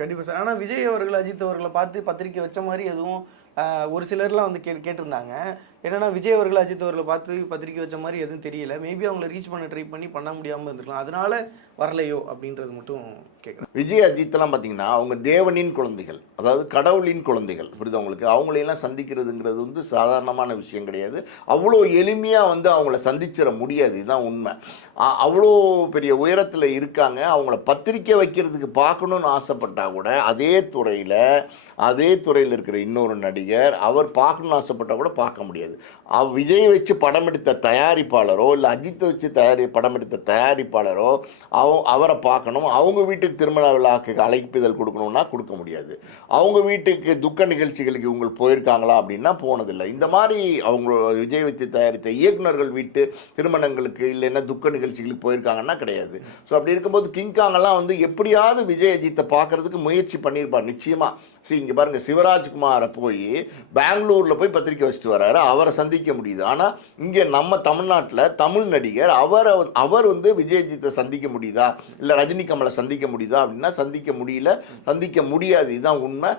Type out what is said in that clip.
கண்டிப்பா சார். ஆனா விஜய் அவர்கள், அஜித் அவர்கள பார்த்து பத்திரிக்கை வச்ச மாரி எதுவும் ஒரு சிலர்லாம் வந்து கேட்டிருந்தாங்க. என்னன்னா விஜய் அவர்கள், அஜித் அவர்கள பார்த்து பத்திரிக்கை வச்ச மாரி எதுவும் தெரியல. மேபி அவங்கள ரீச் பண்ண ட்ரை பண்ண முடியாம இருந்திருக்கலாம். அதனால வரலையோ அப்படின்றது மட்டும் கேட்குறேன். விஜய் அஜித்லாம் பார்த்தீங்கன்னா அவங்க தேவனின் குழந்தைகள், அதாவது கடவுளின் குழந்தைகள். புரியுது உங்களுக்கு? அவங்களையெல்லாம் சந்திக்கிறதுங்கிறது வந்து சாதாரணமான விஷயம் கிடையாது. அவ்வளோ எளிமையாக வந்து அவங்கள சந்திச்சிட முடியாது, இதுதான் உண்மை. அவ்வளோ பெரிய உயரத்தில் இருக்காங்க. அவங்கள பத்திரிக்கை வைக்கிறதுக்கு பார்க்கணுன்னு ஆசைப்பட்டா கூட அதே துறையில் இருக்கிற இன்னொரு நடிகர் அவர் பார்க்கணுன்னு ஆசைப்பட்டா கூட பார்க்க முடியாது. விஜய் வச்சு படம் எடுத்த தயாரிப்பாளரோ இல்லை அஜித்தை வச்சு படம் எடுத்த தயாரிப்பாளரோ அவரை பார்க்கணும். அவங்க வீட்டுக்கு திருமண விழாக்கு அழைப்பிதழ் கொடுக்கணும்னா கொடுக்க முடியாது. அவங்க வீட்டுக்கு துக்க நிகழ்ச்சிகளுக்கு இவங்க போயிருக்காங்களா அப்படின்னா போனதில்லை. இந்த மாதிரி அவங்க விஜய் வச்சு தயாரித்த இயக்குநர்கள் வீட்டு திருமணங்களுக்கு இல்லைன்னா துக்க நிகழ்ச்சிகளுக்கு போயிருக்காங்கன்னா கிடையாது. ஸோ அப்படி இருக்கும்போது கிங்காங்கெல்லாம் வந்து எப்படியாவது விஜய் அஜித்தை பார்க்கறதுக்கு முயற்சி பண்ணியிருப்பார் நிச்சயமாக. இங்கே பாருங்கள், சிவராஜ்குமாரை போய் பெங்களூரில் போய் பத்திரிக்கை வச்சுட்டு வர்றாரு, அவரை சந்திக்க முடியுது. ஆனால் இங்கே நம்ம தமிழ்நாட்டில் தமிழ் நடிகர் அவர் வந்து விஜயஜித்தை சந்திக்க முடியுதா, இல்லை ரஜினி கமலை சந்திக்க முடியுதா அப்படின்னா சந்திக்க முடியல, சந்திக்க முடியாது, இதுதான் உண்மை.